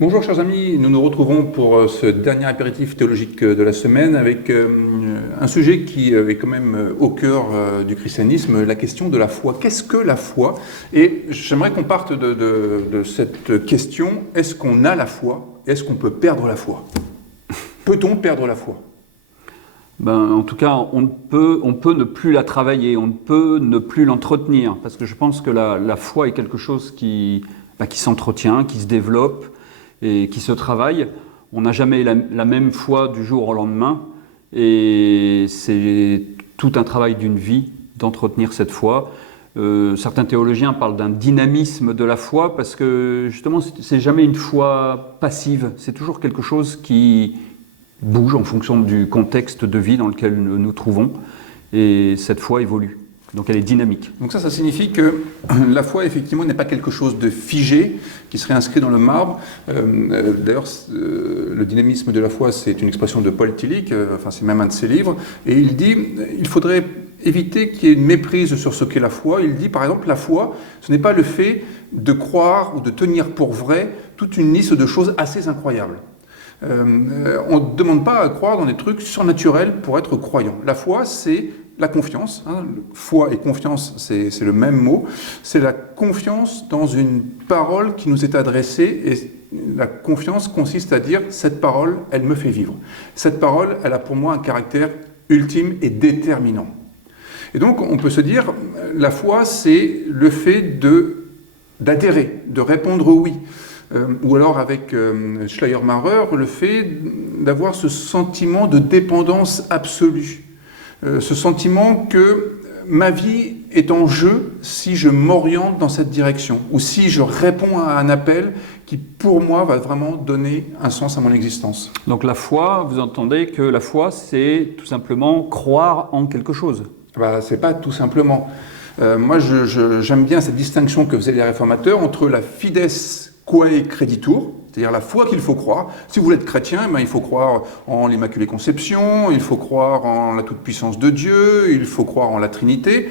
Bonjour chers amis, nous nous retrouvons pour ce dernier apéritif théologique de la semaine avec un sujet qui est quand même au cœur du christianisme, la question de la foi. Qu'est-ce que la foi? Et j'aimerais qu'on parte de cette question, est-ce qu'on a la foi? Est-ce qu'on peut perdre la foi? Peut-on perdre la foi? En tout cas, on peut ne plus la travailler, on peut ne plus l'entretenir, parce que je pense que la foi est quelque chose qui s'entretient, qui se développe et qui se travaille. On n'a jamais la même foi du jour au lendemain, et c'est tout un travail d'une vie d'entretenir cette foi. Certains théologiens parlent d'un dynamisme de la foi, parce que justement, c'est jamais une foi passive, c'est toujours quelque chose qui bouge en fonction du contexte de vie dans lequel nous nous trouvons, et cette foi évolue. Donc elle est dynamique. Donc ça signifie que la foi, effectivement, n'est pas quelque chose de figé, qui serait inscrit dans le marbre. D'ailleurs, le dynamisme de la foi, c'est une expression de Paul Tillich, c'est même un de ses livres, et il dit il faudrait éviter qu'il y ait une méprise sur ce qu'est la foi. Il dit, par exemple, la foi, ce n'est pas le fait de croire ou de tenir pour vrai toute une liste de choses assez incroyables. On ne demande pas à croire dans des trucs surnaturels pour être croyant. La foi, c'est la confiance. Foi et confiance, c'est le même mot. C'est la confiance dans une parole qui nous est adressée, et la confiance consiste à dire « cette parole, elle me fait vivre ». Cette parole, elle a pour moi un caractère ultime et déterminant. Et donc, on peut se dire, la foi, c'est le fait d'adhérer, de répondre oui. Ou alors avec Schleiermacher, le fait d'avoir ce sentiment de dépendance absolue, ce sentiment que ma vie est en jeu si je m'oriente dans cette direction, ou si je réponds à un appel qui, pour moi, va vraiment donner un sens à mon existence. Donc la foi, vous entendez que la foi, c'est tout simplement croire en quelque chose. C'est pas tout simplement. Moi, j'aime bien cette distinction que faisaient les réformateurs entre la fides quae creditur, c'est-à-dire la foi qu'il faut croire. Si vous voulez être chrétien, il faut croire en l'Immaculée Conception, il faut croire en la toute-puissance de Dieu, il faut croire en la Trinité.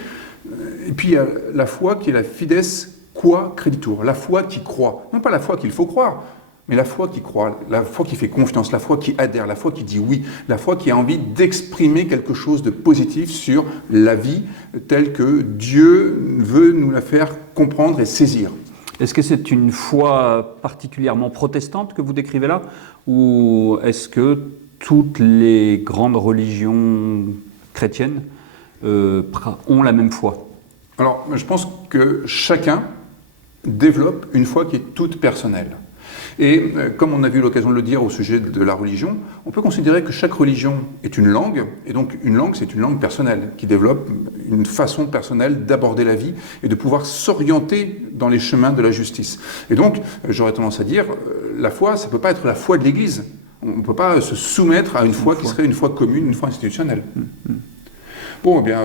Et puis il y a la foi qui est la fides qua creditur, la foi qui croit. Non pas la foi qu'il faut croire, mais la foi qui croit, la foi qui fait confiance, la foi qui adhère, la foi qui dit oui, la foi qui a envie d'exprimer quelque chose de positif sur la vie telle que Dieu veut nous la faire comprendre et saisir. Est-ce que c'est une foi particulièrement protestante que vous décrivez là, ou est-ce que toutes les grandes religions chrétiennes ont la même foi? Alors, je pense que chacun développe une foi qui est toute personnelle. Et comme on a eu l'occasion de le dire au sujet de la religion, on peut considérer que chaque religion est une langue, et donc une langue, c'est une langue personnelle, qui développe une façon personnelle d'aborder la vie et de pouvoir s'orienter dans les chemins de la justice. Et donc, j'aurais tendance à dire, la foi, ça ne peut pas être la foi de l'Église. On ne peut pas se soumettre à une foi qui serait une foi commune, une foi institutionnelle. Bon, eh bien,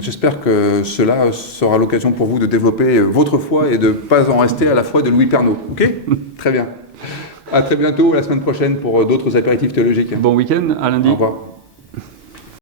j'espère que cela sera l'occasion pour vous de développer votre foi et de ne pas en rester à la foi de Louis Pernaut. Ok? Très bien. À très bientôt, la semaine prochaine, pour d'autres apéritifs théologiques. Bon week-end, à lundi. Au revoir.